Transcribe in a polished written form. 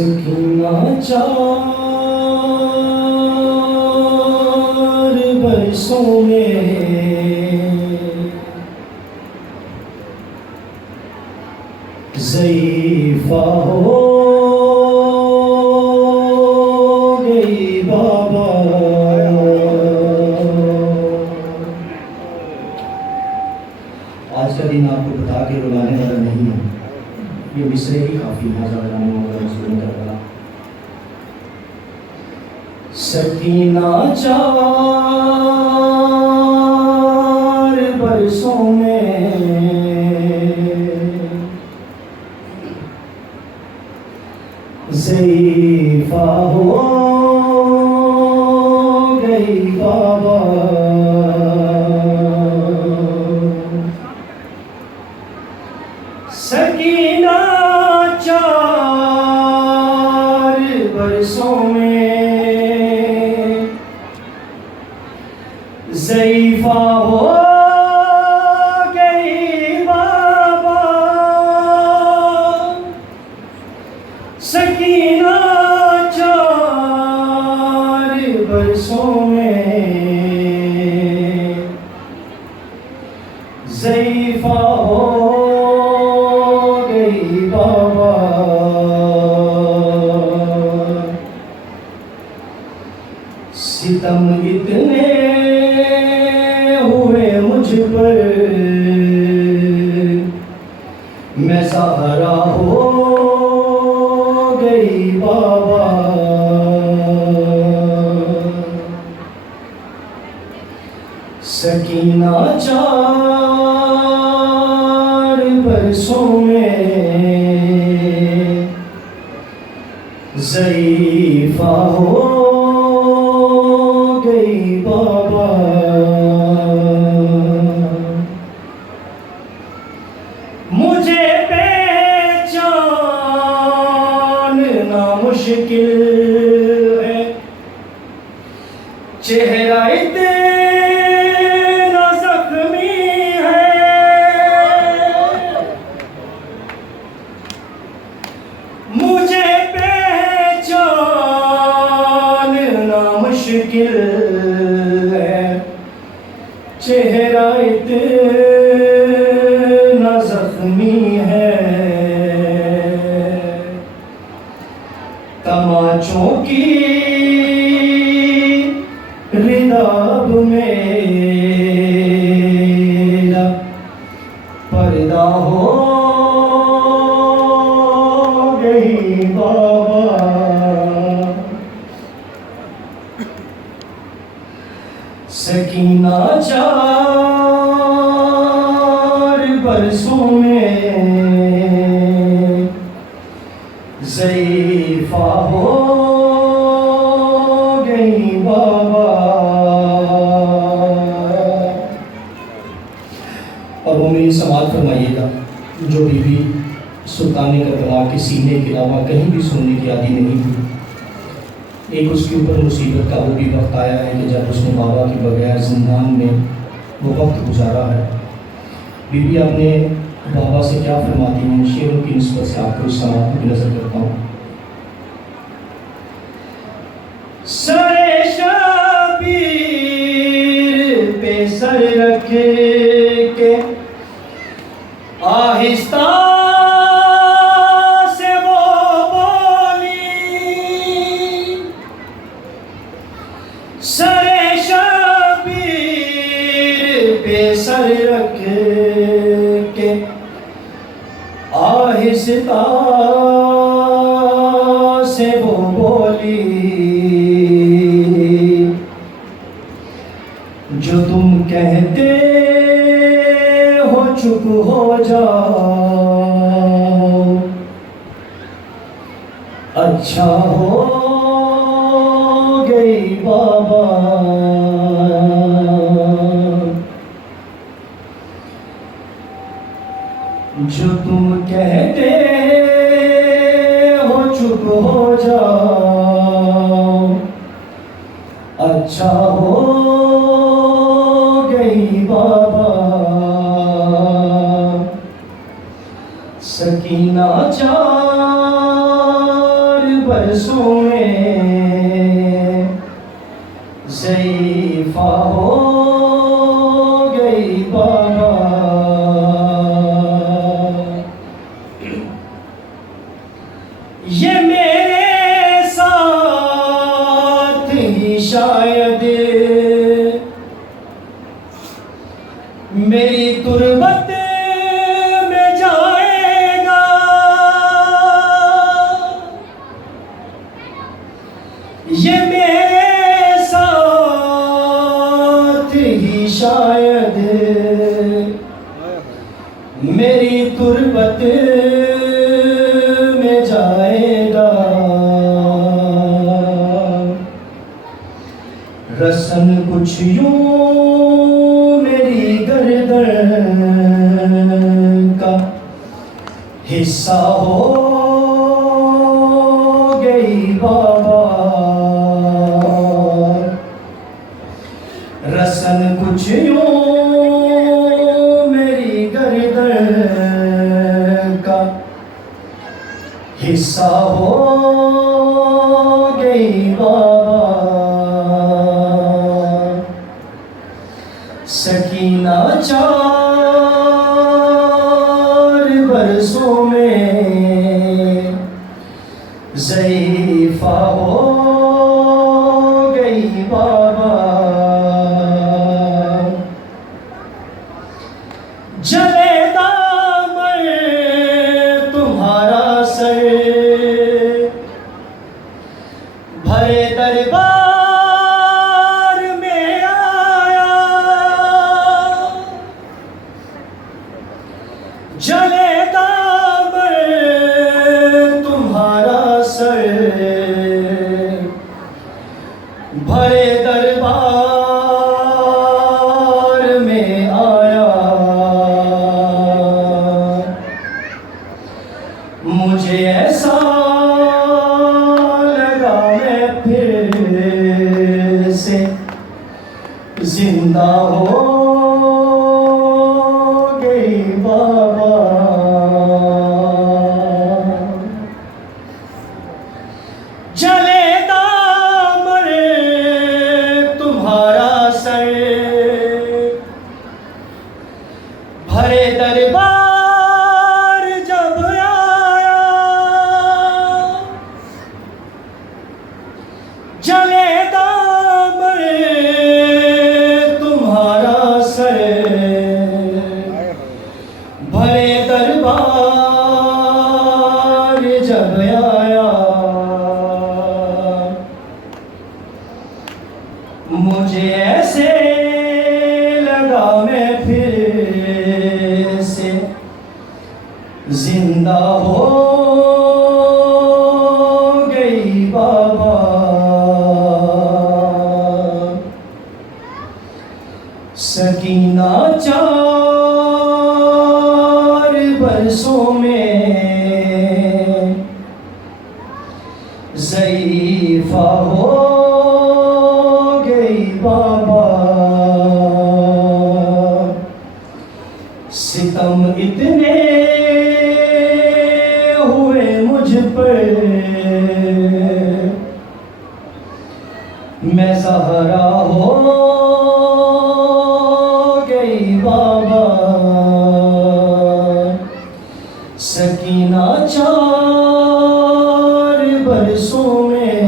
सकीना 4 बरसों में ज़ईफ़ा हो गई बाबा। आज का दिन आपको बता के रुलाने वाला नहीं है, ये मिसरे ही काफ़ी है ज़्यादा करना। सकीना 4 बरसों में ज़ईफ़ा हो गई बाबा। सकीना 4 बरसों में ज़ईफ़ा हो गई बाबा। सकीना 4 बरसों में ज़ईफ़ा हो गई बाबा। सितम इतने हुए मुझ पर, मैं सहारा हो गई बाबा। सकीना 4 बरसों में ज़ईफ़ा हो गई बाबा। मुझे पहचानना मुश्किल है, चेहरा इतना ज़ख्मी है। मुझे पहचानना मुश्किल है, चेहरा इतना ज़ख्मी है। तमाचों की रिदाब मेरा पर्दा हो गई बाबा। सकीना 4 बरसों में ज़ईफ़ा हो गई बाबा। और वो मेरी समात फरमाइएगा, जो बीबी सुल्तान करबला के सीने के अलावा कहीं भी सुनने की आदि नहीं थी। एक उसके ऊपर मुसीबत का वो भी वक्त आया है कि जब उसने बाबा के बगैर जिंदान में वो वक्त गुजारा है। बीबी आपने बाबा से क्या फरमाती हैं, शेरों की निस्बत से आपको इस समात में नजर करता हूँ। सरे शबीर पे सर रख के आहिस्ता से वो बोली, सरे शबीर पे सर रख के आहिस्ता से वो बोली, जो तुम कहते हो चुप हो जाओ, अच्छा हो गई बाबा। जो तुम कहते हो चुप हो जाओ, अच्छा हो गई बाबा। सकीना 4 बरसों में ज़ईफ़ा हो गई बाबा। ये मेरे साथ ही शायद मेरी तुरबत में जाएगा। ये मेरे साथ ही शायद मेरी तुरबत में जाएगा। रसन कुछ यूं मेरी गर्दन का हिस्सा हो गई बाबा। रसन कुछ यूं मेरी गर्दन का हिस्सा हो गई बाबा। सकीना 4 बरसों में ज़ईफ़ा हो गई बाबा। जले दामन तुम्हारा सर भरे दरबार में आया। जले दामन तुम्हारा सर भरे दरबार में आया। मुझे ऐसा लगा मैं फिर से जिंदा हो गई बाबा। जले दामन तुम्हारा सर भरे दरबार जब आया। जले दामन तुम्हारा सर भरे दरबार जब आया। मुझे ऐसे लगा मैं फिर से जिंदा हो गई बाबा। सकीना 4 बरसों में ज़ईफ़ा हो गई बाबा। सितम इतने हुए मुझ पर मैं सहारा हो गई बाबा। सकीना 4 बरसों में